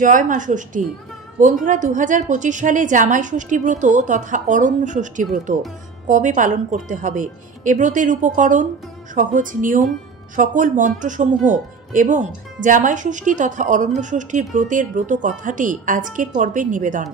জয় মা ষষ্ঠী। বন্ধুরা, 2025 সালে জামাই ষষ্ঠী ব্রত তথা অরণ্য ষষ্ঠী ব্রত কবে পালন করতে হবে, এ ব্রতের উপকরণ, সহজ নিয়ম, সকল মন্ত্রসমূহ এবং জামাই ষষ্ঠী তথা অরণ্য ষষ্ঠীর ব্রতের ব্রত কথাটি আজকের পর্বের নিবেদন।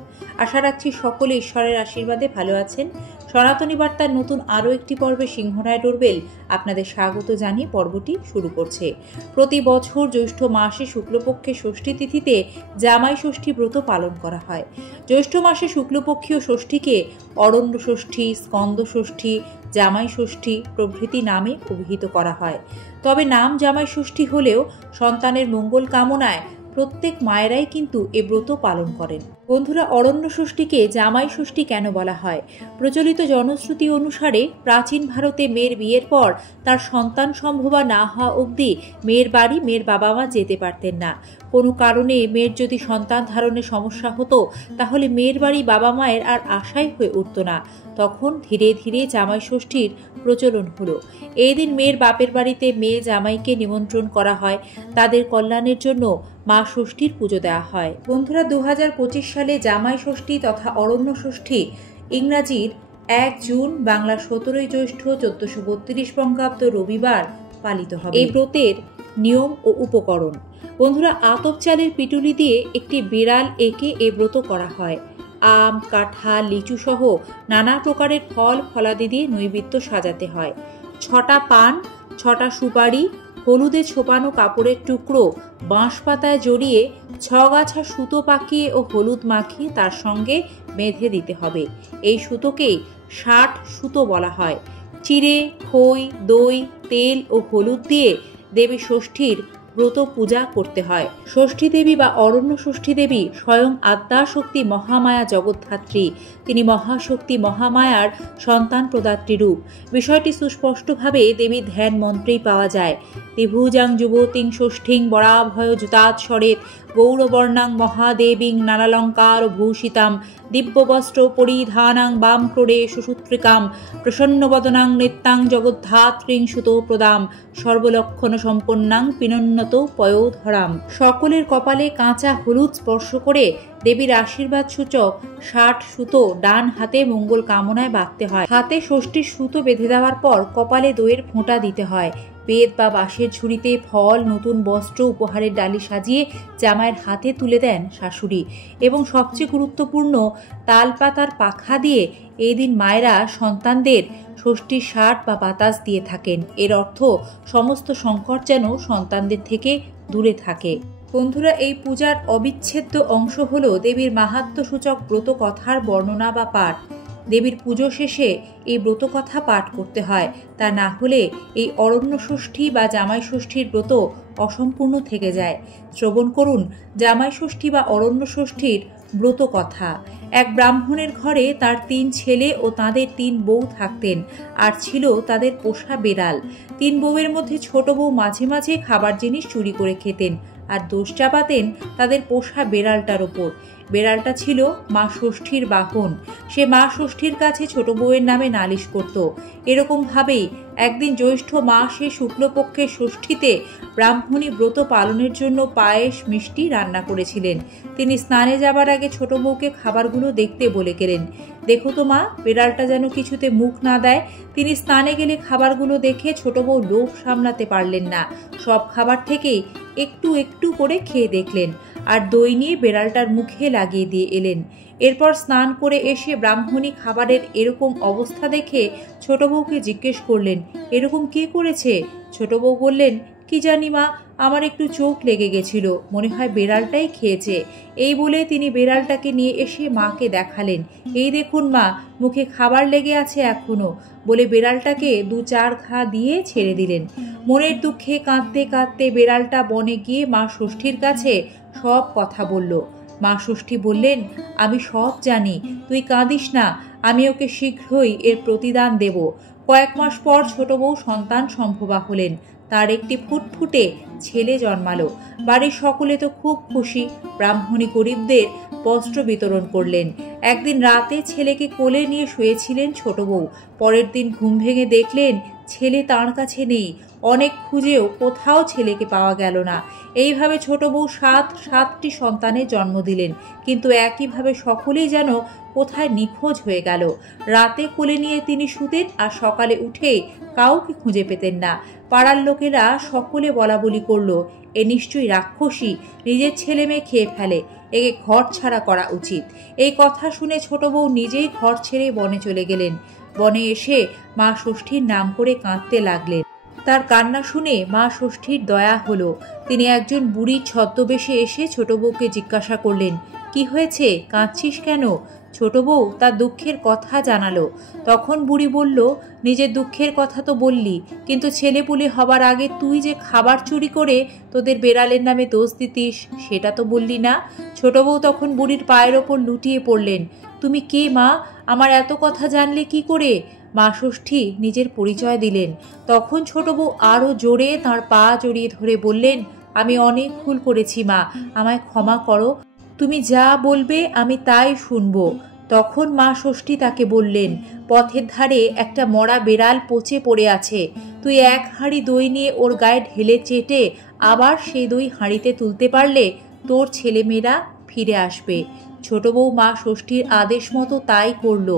আশা রাখছি সকলে ঈশ্বরের আশীর্বাদে ভালো আছেন। সনাতনী বার্তার নতুন আরও একটি পর্বে সিংহরায় ডোরবেল আপনাদের স্বাগত জানিয়ে পর্বটি শুরু করছে। প্রতি বছর জ্যৈষ্ঠ মাসে শুক্লপক্ষে ষষ্ঠী তিথিতে জামাই ষষ্ঠী ব্রত পালন করা হয়। জ্যৈষ্ঠ মাসে শুক্লপক্ষীয় ষষ্ঠীকে অরণ্য ষষ্ঠী, স্কন্দ ষষ্ঠী, জামাই ষষ্ঠী প্রভৃতি নামে অভিহিত করা হয়। তবে নাম জামাই ষষ্ঠী হলেও সন্তানের মঙ্গল কামনায় প্রত্যেক মায়েরাই কিন্তু এ ব্রত পালন করেন। বন্ধুরা, অরণ্য ষষ্ঠীকে জামাই ষষ্ঠী কেন বলা হয়? প্রচলিত জনশ্রুতি অনুসারে প্রাচীন ভারতে মেয়ের বিয়ের পর তার সন্তান সম্ভবা না হওয়া অবধি মেয়ের বাড়ি মেয়ের বাবা মা যেতে পারতেন না। কোনো কারণে মেয়ের যদি সন্তান ধারণে সমস্যা হতো তাহলে মেয়ের বাড়ি বাবা মায়ের আর আশাই হয়ে উঠত না। তখন ধীরে ধীরে জামাই ষষ্ঠীর প্রচলন হলো। এই দিন মেয়ের বাপের বাড়িতে মেয়ে জামাইকে নিমন্ত্রণ করা হয়, তাদের কল্যাণের জন্য মা ষষ্ঠীর পুজো দেওয়া হয়। বন্ধুরা, 2025 সালে জামাই ষষ্ঠী তথা অরণ্য ষষ্ঠী ইংরাজির 1 জুন, বাংলা 17 জ্যৈষ্ঠ 1432 বঙ্গাব্দ রবিবার পালিত হবে। এই ব্রতের নিয়ম ও উপকরণ। বন্ধুরা, আতপ চালের পিটুলি দিয়ে একটি বিড়াল এঁকে এ ব্রত করা হয়। আম, কাঁঠাল, লিচু সহ নানা প্রকারের ফল ফলাদি দিয়ে নৈবেদ্য সাজাতে হয়। 6টা পান, 6টা সুপারি, হলুদে ছোপানো কাপড়ের টুকরো বাঁশ পাতায় জড়িয়ে 6 গাছা সুতো পাকিয়ে ও হলুদ মাখিয়ে তার সঙ্গে বেঁধে দিতে হবে। এই সুতোকেই 60 সুতো বলা হয়। চিড়ে, খই, দই, তেল ও হলুদ দিয়ে দেবী ষষ্ঠীর ব্রত পূজা করতে হয়। ষষ্ঠী দেবী বা অরণ্য ষষ্ঠী দেবী স্বয়ং আদ্যাশক্তি মহামায়া জগদ্ধাত্রী। তিনি মহাশক্তি মহামায়ার সন্তান প্রদাত্রী রূপ। বিষয়টি সুস্পষ্টভাবে দেবীর ধ্যান মন্ত্রেই পাওয়া যায়। ত্রিভুজাং যুবতিং ষষ্ঠীং বরাভয় জুতাৎসরেত গৌরবর্ণাং মহাদেবীং নানালঙ্কার ভূষিতাম দিব্যবস্ত্র পরিধানাং বাম ক্রোড়ে সুসূত্রিকাম প্রসন্নবদনাং নৃত্যাং জগদ্ধাত্রীং সুতো প্রদাম সর্বলক্ষণ সম্পন্নাং পিনন্নত পয়োধরাম। সকলের কপালে কাঁচা হলুদ স্পর্শ করে দেবীর আশীর্বাদ সূচক 60 সুতো ডান হাতে মঙ্গল কামনায় বাঁধতে হয়। হাতে ষষ্ঠীর সুতো বেঁধে দেওয়ার পর কপালে দইয়ের ফোঁটা দিতে হয়। বেদ বা বাঁশের ঝুড়িতে ফল, নতুন বস্ত্র, উপহারের ডালি সাজিয়ে জামাইয়ের হাতে তুলে দেন শাশুড়ি। এবং সবচেয়ে গুরুত্বপূর্ণ, তালপাতার পাখা দিয়ে এই দিন মায়েরা সন্তানদের ষষ্ঠীর শাঁট বা বাতাস দিয়ে থাকেন। এর অর্থ সমস্ত সংকট যেন সন্তানদের থেকে দূরে থাকে। বন্ধুরা, এই পূজার অবিচ্ছেদ্য অংশ হল দেবীর মাহাত্ম্যসূচক ব্রত কথার বর্ণনা বা পাঠ। দেবীর পুজো শেষে এই ব্রতকথা পাঠ করতে হয়। তা না হলে এই অরণ্য ষষ্ঠী বা জামাই ষষ্ঠীর ব্রত অসম্পূর্ণ থেকে যায়। শ্রবণ করুন জামাই ষষ্ঠী বা অরণ্য ষষ্ঠীর ব্রত কথা। এক ব্রাহ্মণের ঘরে তার 3 ছেলে ও তাদের 3 বউ থাকতেন, আর ছিল তাদের পোষা বেড়াল। 3 বউয়ের মধ্যে ছোট বউ মাঝে মাঝে খাবার জিনিস চুরি করে খেতেন আর দোষ চাপাতেন তাদের পোষা বেড়ালটার ওপর। বেড়ালটা ছিল মা ষষ্ঠীর বাহন। সে মা ষষ্ঠীর কাছে ছোট বউয়ের নামে নালিশ করত। এরকমভাবেই একদিন জ্যৈষ্ঠ মাসে শুক্লপক্ষের ষষ্ঠীতে ব্রাহ্মণী ব্রত পালনের জন্য পায়েস মিষ্টি রান্না করেছিলেন। তিনি স্নানে যাবার আগে ছোট বউকে খাবারগুলো দেখতে বলে গেলেন। দেখো তো মা, বেড়ালটা যেন কিছুতে মুখ না দেয়। তিনি স্নানে গেলে খাবারগুলো দেখে ছোট বউ লোভ সামলাতে পারলেন না। সব খাবার থেকেই একটু একটু করে খেয়ে দেখলেন আর দই নিয়ে বেড়ালটার মুখে লাগিয়ে দিয়ে এলেন। এরপর স্নান করে এসে ব্রাহ্মণী খাবারের এরকম অবস্থা দেখে ছোট বউকে জিজ্ঞেস করলেন, এরকম কে করেছে? ছোট বউ বললেন, কি জানি মা, আমার একটু চোখ লেগে গেছিল, মনে হয় বেড়ালটাই খেয়েছে। এই বলে তিনি বেড়ালটাকে নিয়ে এসে মাকে দেখালেন। এই দেখুন মা, মুখে খাবার লেগে আছে এখনো, বলে বেড়ালটাকে 2-4 ঘা দিয়ে ছেড়ে দিলেন। মনের দুঃখে কাঁদতে কাঁদতে বেড়ালটা বনে গিয়ে মা ষষ্ঠীর কাছে সব কথা বলল। মা ষষ্ঠী বললেন, আমি সব জানি, তুই কাঁদিস না, আমি ওকে শীঘ্রই এর প্রতিদান দেব। কয়েক মাস পর ছোট বউ সন্তান সম্ভবা হলেন। তার একটি ফুটফুটে ছেলে জন্মালো। বাড়ির সকলে তো খুব খুশি। ব্রাহ্মণী গরিবদের বস্ত্র বিতরণ করলেন। একদিন রাতে ছেলেকে কোলে নিয়ে শুয়েছিলেন ছোট বউ। পরের দিন ঘুম ভেঙে দেখলেন ছেলে তাঁর কাছে নেই। অনেক খুঁজেও কোথাও ছেলেকে পাওয়া গেল না। এইভাবে ছোট বউ সাতটি সন্তানের জন্ম দিলেন, কিন্তু একইভাবে সকলেই যেন কোথায় নিখোঁজ হয়ে গেল। রাতে কোলে নিয়ে তিনি শুতেন আর সকালে উঠে কাউকে খুঁজে পেতেন না। পাড়ার লোকেরা সকলে বলাবলি করলো, এ নিশ্চয়ই রাক্ষসী, নিজের ছেলে মেয়ে খেয়ে ফেলে, একে ঘর ছাড়া করা উচিত। এই কথা শুনে ছোট বউ নিজেই ঘর ছেড়ে বনে চলে গেলেন। বনে এসে মা ষষ্ঠীর নাম করে কাঁদতে লাগলেন। তার কান্না শুনে মা ষষ্ঠীর দয়া হলো। তিনি একজন বুড়ির ছদ্মবেশে এসে ছোট বউকে জিজ্ঞাসা করলেন, কি হয়েছে, কাঁদছিস কেন? ছোট বউ তার দুঃখের কথা জানালো। তখন বুড়ি বলল, নিজের দুঃখের কথা তো বললি, কিন্তু ছেলেপুলে হবার আগে তুই যে খাবার চুরি করে তোদের বেড়ালের নামে দোষ দিতিস সেটা তো বললি না। ছোট বউ তখন বুড়ির পায়ের ওপর লুটিয়ে পড়লেন। তুমি কে মা? আমার এত কথা জানলে কি করে? মা ষষ্ঠী নিজের পরিচয় দিলেন। তখন ছোট বউ আরও জোরে তাঁর পা জড়িয়ে ধরে বললেন, আমি অনেক ভুল করেছি মা, আমায় ক্ষমা করো, তুমি যা বলবে আমি তাই শুনব। তখন মা ষষ্ঠী তাকে বললেন, পথের ধারে একটা মরা বেড়াল পচে পড়ে আছে, তুই এক হাঁড়ি দই নিয়ে ওর গায়ে ঢেলে চেটে আবার সেই দই হাঁড়িতে তুলতে পারলে তোর ছেলেমেয়েরা ফিরে আসবে। ছোট বউ মা ষষ্ঠীর আদেশ মতো তাই করল।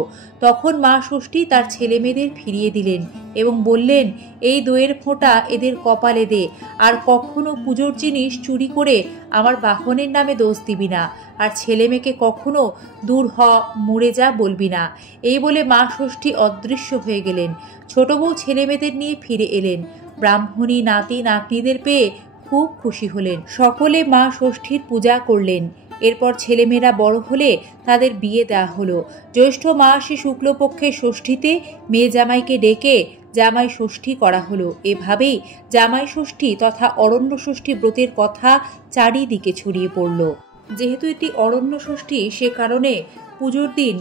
তখন মা ষষ্ঠী তার ছেলেমেয়েদের ফিরিয়ে দিলেন এবং বললেন, এই দইয়ের ফোঁটা এদের কপালে দে, আর কখনো পুজোর জিনিস চুরি করে আমার বাহনের নামে দোষ দিবি না, আর ছেলে মেয়েকে কখনো দূর হ, মরে যা বলবি না। এই বলে মা ষষ্ঠী অদৃশ্য হয়ে গেলেন। ছোট বউ ছেলেমেয়েদের নিয়ে ফিরে এলেন। ব্রাহ্মণী নাতি নাতনিদের পেয়ে খুব খুশি হলেন। সকলে মা ষষ্ঠীর পূজা করলেন। এরপর ছেলেমেয়েরা বড় হলে তাদের বিয়ে দেওয়া হলো। জ্যৈষ্ঠ মাসে শুক্লপক্ষের ষষ্ঠীতে মেয়ে জামাইকে ডেকে জামাই ষষ্ঠী করা হলো। এভাবেই জামাই ষষ্ঠী তথা অরণ্য ষষ্ঠী ব্রতের কথা চারিদিকে ছড়িয়ে পড়ল। যেহেতু এটি অরণ্য ষষ্ঠী, সে কারণে পুজোর দিন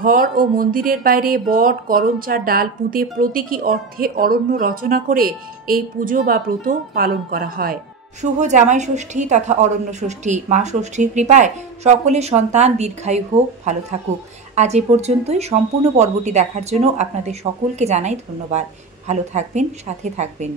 ঘর ও মন্দিরের বাইরে বট, করমচার ডাল পুঁতে প্রতীকী অর্থে অরণ্য রচনা করে এই পুজো বা ব্রত পালন করা হয়। শুভ জামাই ষষ্ঠী তথা অরণ্য ষষ্ঠী। মা ষষ্ঠীর কৃপায় সকলের সন্তান দীর্ঘায়ু হোক, ভালো থাকুক। আজ এ পর্যন্তই। সম্পূর্ণ পর্বটি দেখার জন্য আপনাদের সকলকে জানাই ধন্যবাদ। ভালো থাকবেন, সাথে থাকবেন।